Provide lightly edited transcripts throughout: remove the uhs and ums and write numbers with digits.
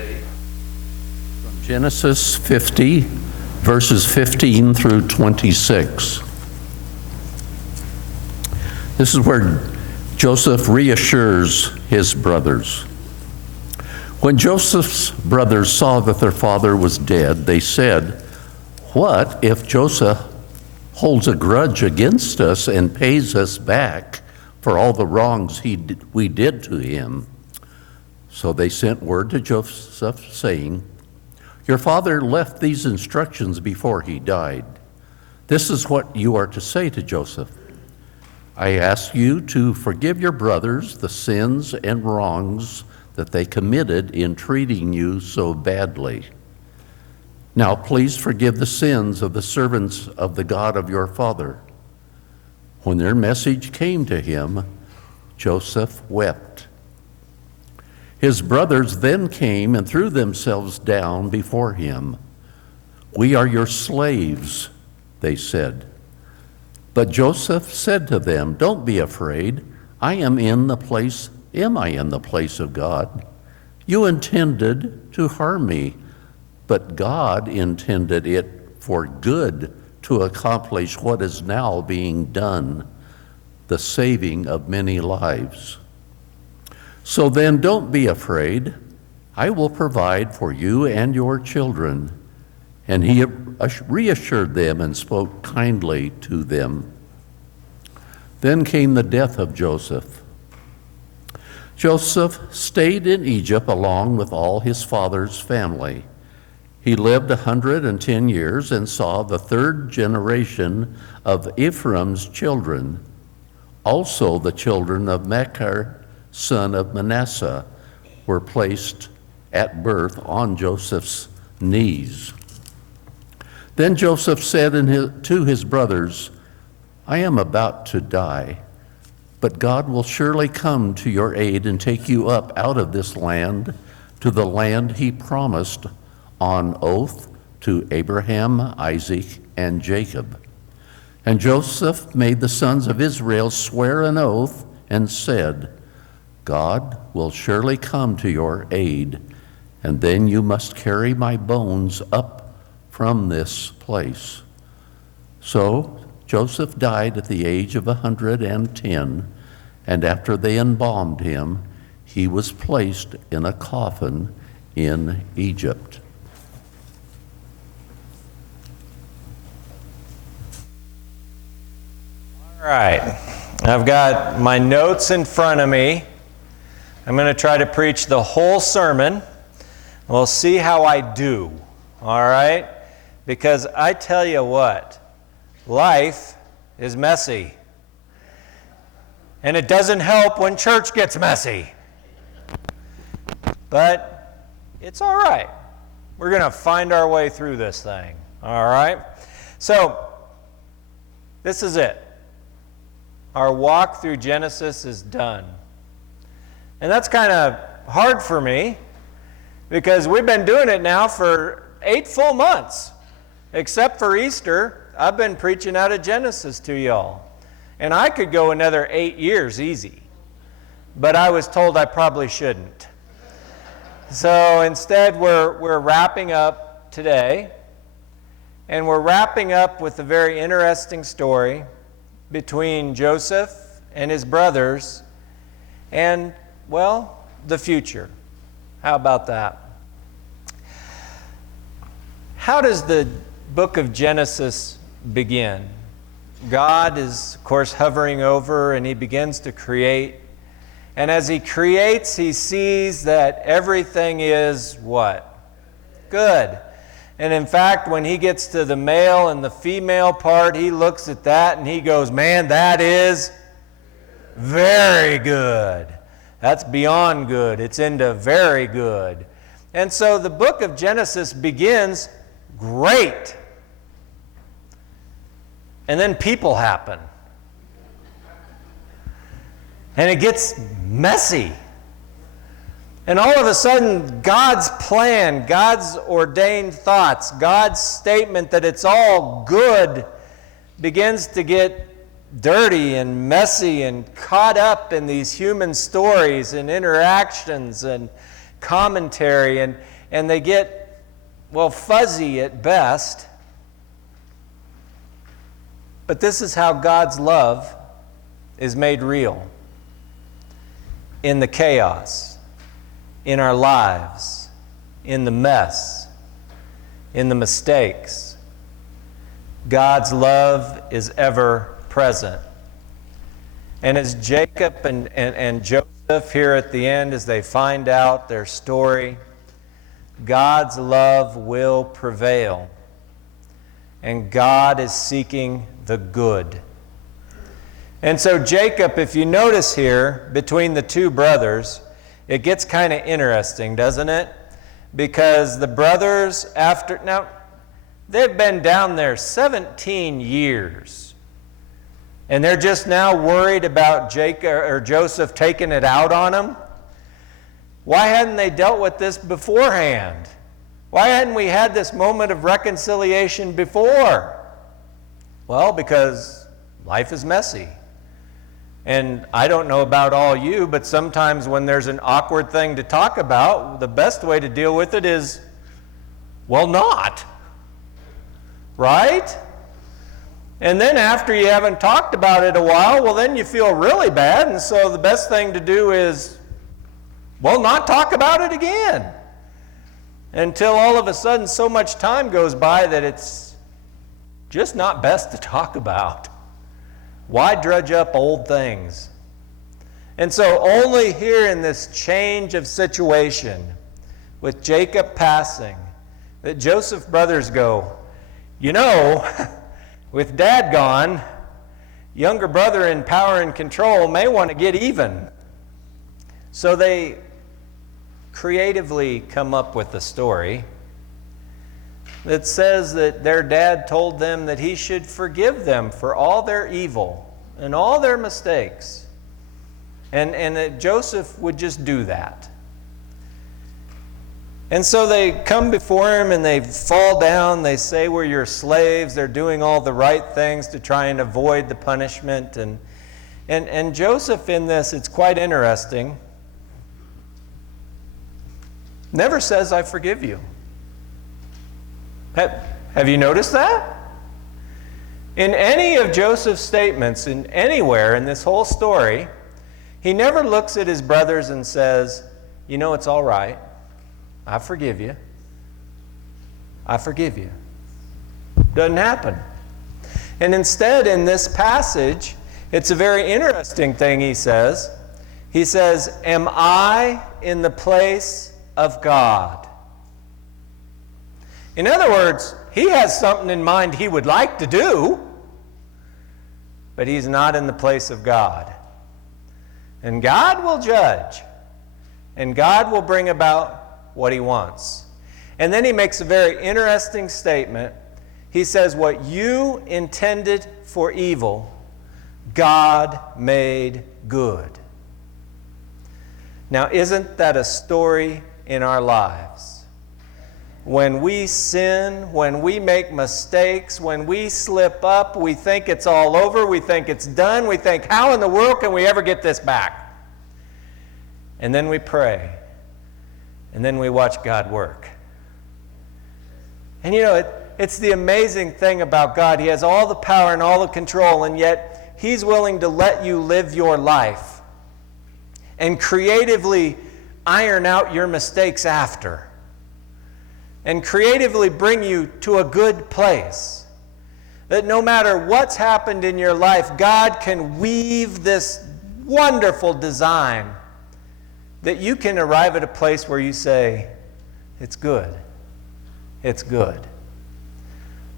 today from Genesis 50, verses 15 through 26. This is where Joseph reassures his brothers. When Joseph's brothers saw that their father was dead, they said, "What if Joseph holds a grudge against us and pays us back for all the wrongs we did to him?" So they sent word to Joseph saying, "Your father left these instructions before he died. This is what you are to say to Joseph. I ask you to forgive your brothers the sins and wrongs that they committed in treating you so badly. Now please forgive the sins of the servants of the God of your father." When their message came to him, Joseph wept. His brothers then came and threw themselves down before him. "We are your slaves," they said. But Joseph said to them, "Don't be afraid. Am I in the place of God? You intended to harm me, but God intended it for good to accomplish what is now being done, the saving of many lives. So then don't be afraid. I will provide for you and your children." And he reassured them and spoke kindly to them. Then came the death of Joseph. Joseph stayed in Egypt along with all his father's family. He lived 110 years and saw the third generation of Ephraim's children. Also the children of Machir, son of Manasseh, were placed at birth on Joseph's knees. Then Joseph said to his brothers, "I am about to die, but God will surely come to your aid and take you up out of this land to the land he promised on oath to Abraham, Isaac, and Jacob." And Joseph made the sons of Israel swear an oath and said, "God will surely come to your aid, and then you must carry my bones up from this place." So Joseph died at the age of 110, and after they embalmed him, he was placed in a coffin in Egypt. All right, I've got my notes in front of me. I'm going to try to preach the whole sermon. We'll see how I do, all right? Because I tell you what, life is messy. And it doesn't help when church gets messy. But it's all right. We're going to find our way through this thing, all right? So, this is it. Our walk through Genesis is done. And that's kind of hard for me because we've been doing it now for 8 full months. Except for Easter, I've been preaching out of Genesis to y'all. And I could go another 8 years easy. But I was told I probably shouldn't. So instead, we're wrapping up today. And we're wrapping up with a very interesting story between Joseph and his brothers and, well, the future. How about that? How does the book of Genesis begin? God is, of course, hovering over and he begins to create. And as he creates, he sees that everything is what? Good. And in fact, when he gets to the male and the female part, he looks at that and he goes, "Man, that is very good." That's beyond good. It's into very good. And so the book of Genesis begins great. And then people happen. And it gets messy. And all of a sudden, God's plan, God's ordained thoughts, God's statement that it's all good begins to get dirty and messy and caught up in these human stories and interactions and commentary, and they get, well, fuzzy at best. But this is how God's love is made real in the chaos, in our lives, in the mess, in the mistakes. God's love is ever present. And as Jacob and Joseph here at the end, as they find out their story, God's love will prevail. And God is seeking the good. And so Jacob, if you notice here, between the two brothers, it gets kind of interesting, doesn't it? Because the brothers, now, they've been down there 17 years. And they're just now worried about Jacob or Joseph taking it out on them. Why hadn't they dealt with this beforehand? Why hadn't we had this moment of reconciliation before? Well, because life is messy. And I don't know about all you, but sometimes when there's an awkward thing to talk about, the best way to deal with it is, well, not. Right? And then after you haven't talked about it a while, well, then you feel really bad, and so the best thing to do is, well, not talk about it again. Until all of a sudden so much time goes by that it's just not best to talk about. Why drudge up old things? And so only here in this change of situation, with Jacob passing, that Joseph's brothers go, you know, with Dad gone, younger brother in power and control may want to get even. So they creatively come up with a story that says that their dad told them that he should forgive them for all their evil and all their mistakes, and that Joseph would just do that. And so they come before him and they fall down, they say, we're your slaves. They're doing all the right things to try and avoid the punishment. And Joseph in this, it's quite interesting, never says, I forgive you. Have you noticed that? In any of Joseph's statements, in anywhere in this whole story, he never looks at his brothers and says, you know, it's all right. I forgive you. I forgive you. Doesn't happen. And instead, in this passage, it's a very interesting thing he says. He says, am I in the place of God? In other words, he has something in mind he would like to do, but he's not in the place of God. And God will judge, and God will bring about what he wants. And then he makes a very interesting statement. He says, what you intended for evil, God made good. Now, isn't that a story in our lives? When we sin, when we make mistakes, when we slip up, we think it's all over, we think it's done, we think, how in the world can we ever get this back? And then we pray, and then we watch God work. And you know, it's the amazing thing about God. He has all the power and all the control, and yet he's willing to let you live your life and creatively iron out your mistakes after, and creatively bring you to a good place. That no matter what's happened in your life, God can weave this wonderful design that you can arrive at a place where you say, it's good. It's good.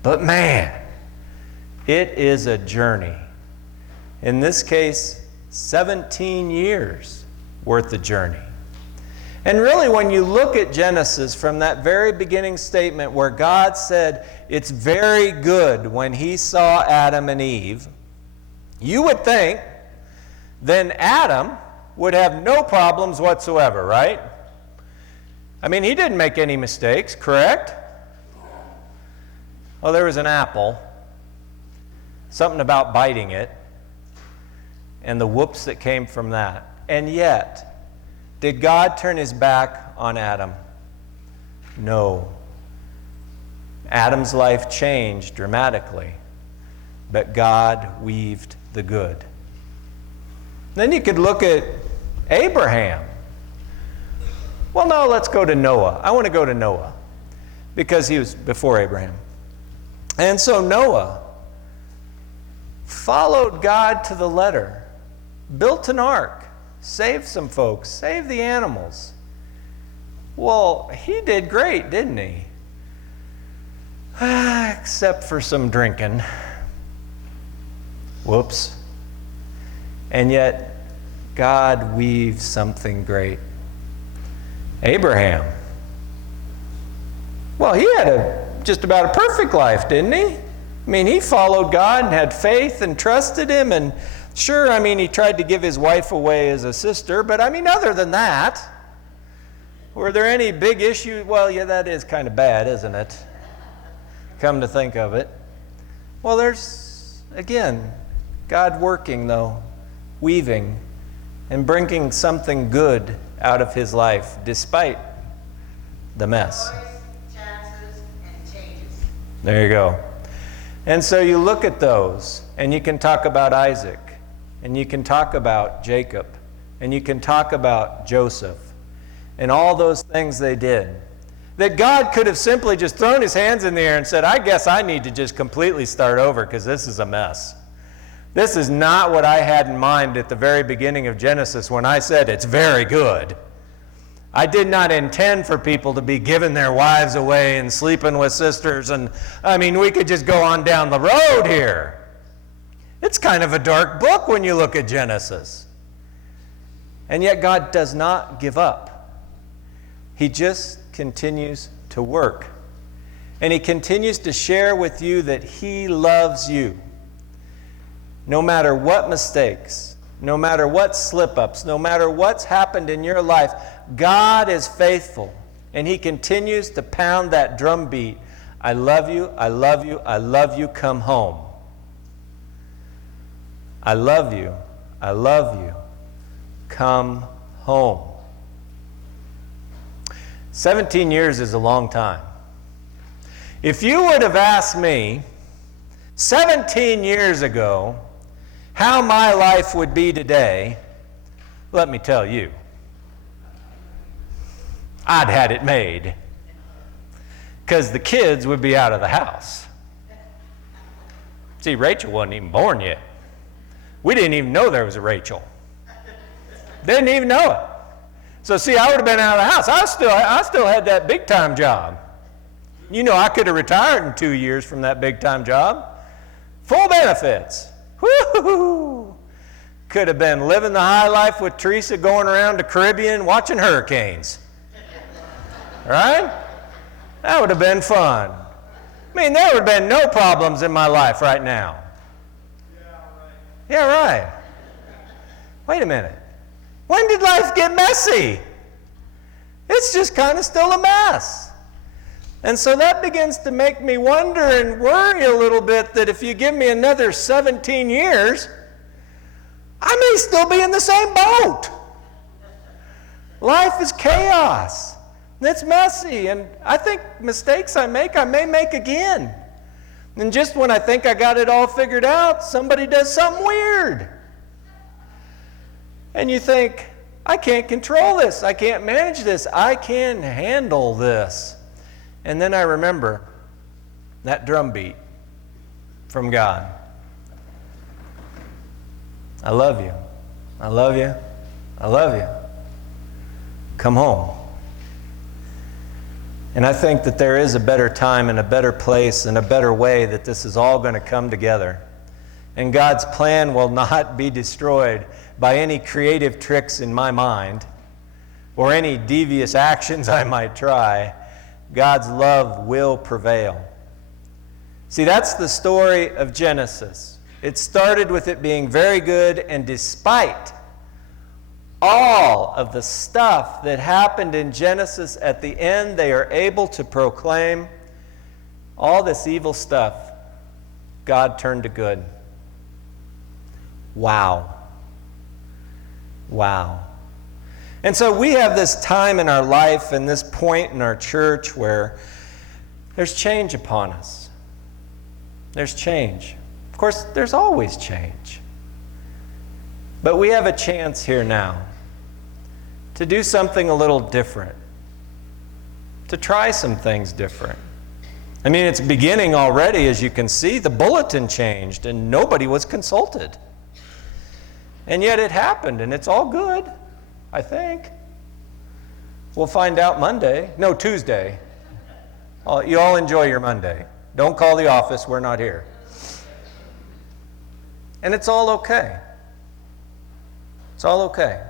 But man, it is a journey. In this case, 17 years worth of journey. And really, when you look at Genesis from that very beginning statement where God said it's very good when he saw Adam and Eve, you would think then Adam would have no problems whatsoever, right? I mean, he didn't make any mistakes, correct? Well, there was an apple, something about biting it, and the whoops that came from that. And yet, did God turn his back on Adam? No. Adam's life changed dramatically, but God weaved the good. Then you could look at Abraham. Well, no, let's go to Noah. I want to go to Noah because he was before Abraham. And so Noah followed God to the letter, built an ark, saved some folks, saved the animals. Well, he did great, didn't he? Except for some drinking. Whoops. And yet, God weaves something great. Abraham. Well, he had just about a perfect life, didn't he? I mean, he followed God and had faith and trusted him. And sure, I mean, he tried to give his wife away as a sister. But I mean, other than that, were there any big issues? Well, yeah, that is kind of bad, isn't it? Come to think of it. Well, there's, again, God working, though, weaving, and bringing something good out of his life, despite the mess. Chances and changes. There you go. And so you look at those, and you can talk about Isaac, and you can talk about Jacob, and you can talk about Joseph, and all those things they did. That God could have simply just thrown his hands in the air and said, I guess I need to just completely start over because this is a mess. This is not what I had in mind at the very beginning of Genesis when I said it's very good. I did not intend for people to be giving their wives away and sleeping with sisters. And I mean, we could just go on down the road here. It's kind of a dark book when you look at Genesis. And yet God does not give up. He just continues to work. And he continues to share with you that he loves you. No matter what mistakes, no matter what slip-ups, no matter what's happened in your life, God is faithful. And he continues to pound that drum beat. I love you, I love you, I love you, come home. I love you, I love you, come home. 17 years is a long time. If you would have asked me 17 years ago how my life would be today, let me tell you, I'd had it made. Because the kids would be out of the house. See, Rachel wasn't even born yet. We didn't even know there was a Rachel. Didn't even know it. So see, I would have been out of the house. I still had that big-time job. You know, I could have retired in 2 years from that big-time job. Full benefits. Woo-hoo-hoo. Could have been living the high life with Teresa, going around the Caribbean watching hurricanes. Right? That would have been fun. I mean, there would have been no problems in my life right now. Yeah, right. Wait a minute. When did life get messy? It's just kind of still a mess. And so that begins to make me wonder and worry a little bit that if you give me another 17 years, I may still be in the same boat. Life is chaos. It's messy. And I think mistakes I may make again. And just when I think I got it all figured out, somebody does something weird. And you think, I can't control this. I can't manage this. I can handle this. And then I remember that drum beat from God. I love you. I love you. I love you. Come home. And I think that there is a better time and a better place and a better way that this is all going to come together. And God's plan will not be destroyed by any creative tricks in my mind or any devious actions I might try. God's love will prevail. See, that's the story of Genesis. It started with it being very good, and despite all of the stuff that happened in Genesis, at the end they are able to proclaim all this evil stuff, God turned to good. Wow. Wow. And so we have this time in our life and this point in our church where there's change upon us. There's change. Of course, there's always change. But we have a chance here now to do something a little different, to try some things different. I mean, it's beginning already, as you can see. The bulletin changed and nobody was consulted. And yet it happened, and it's all good, I think. We'll find out Monday. No, Tuesday. You all enjoy your Monday. Don't call the office, we're not here. And it's all okay. It's all okay.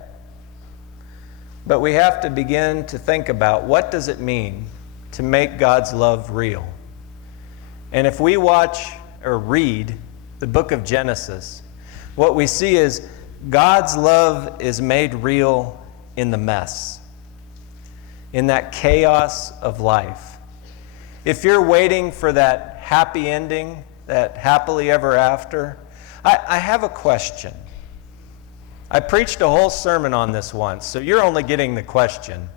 But we have to begin to think about, what does it mean to make God's love real? And if we watch or read the book of Genesis, what we see is God's love is made real in the mess, in that chaos of life. If you're waiting for that happy ending, that happily ever after, I have a question. I preached a whole sermon on this once, so you're only getting the question.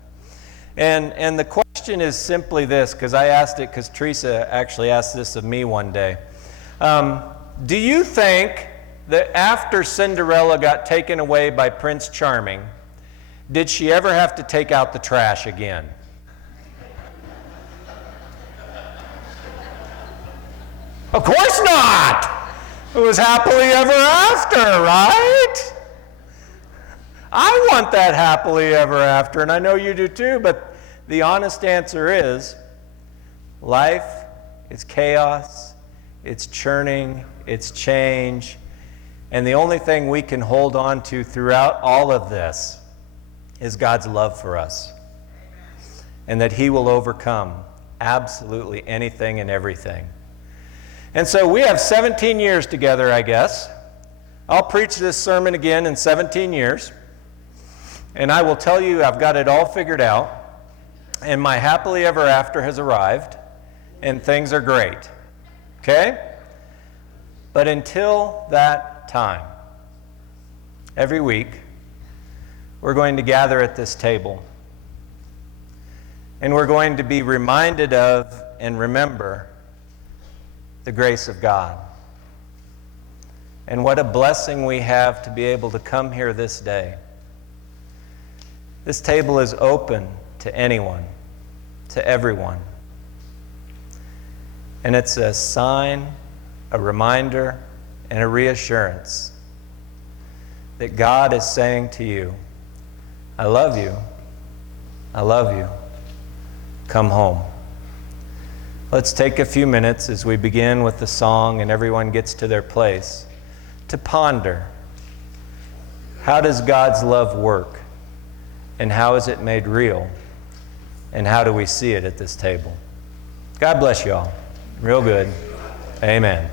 And the question is simply this, because I asked it because Teresa actually asked this of me one day. Do you think that after Cinderella got taken away by Prince Charming, did she ever have to take out the trash again? Of course not! It was happily ever after, right? I want that happily ever after, and I know you do too, but the honest answer is, life is chaos, it's churning, it's change, and the only thing we can hold on to throughout all of this is God's love for us, and that He will overcome absolutely anything and everything. And so we have 17 years together, I guess. I'll preach this sermon again in 17 years. And I will tell you, I've got it all figured out. And my happily ever after has arrived. And things are great. Okay? But until that time, every week, we're going to gather at this table. And we're going to be reminded of and remember the grace of God. And what a blessing we have to be able to come here this day. This table is open to anyone, to everyone. And it's a sign, a reminder, and a reassurance that God is saying to you, I love you. I love you. Come home. Let's take a few minutes as we begin with the song and everyone gets to their place to ponder, how does God's love work? And how is it made real? And how do we see it at this table? God bless you all. Real good. Amen.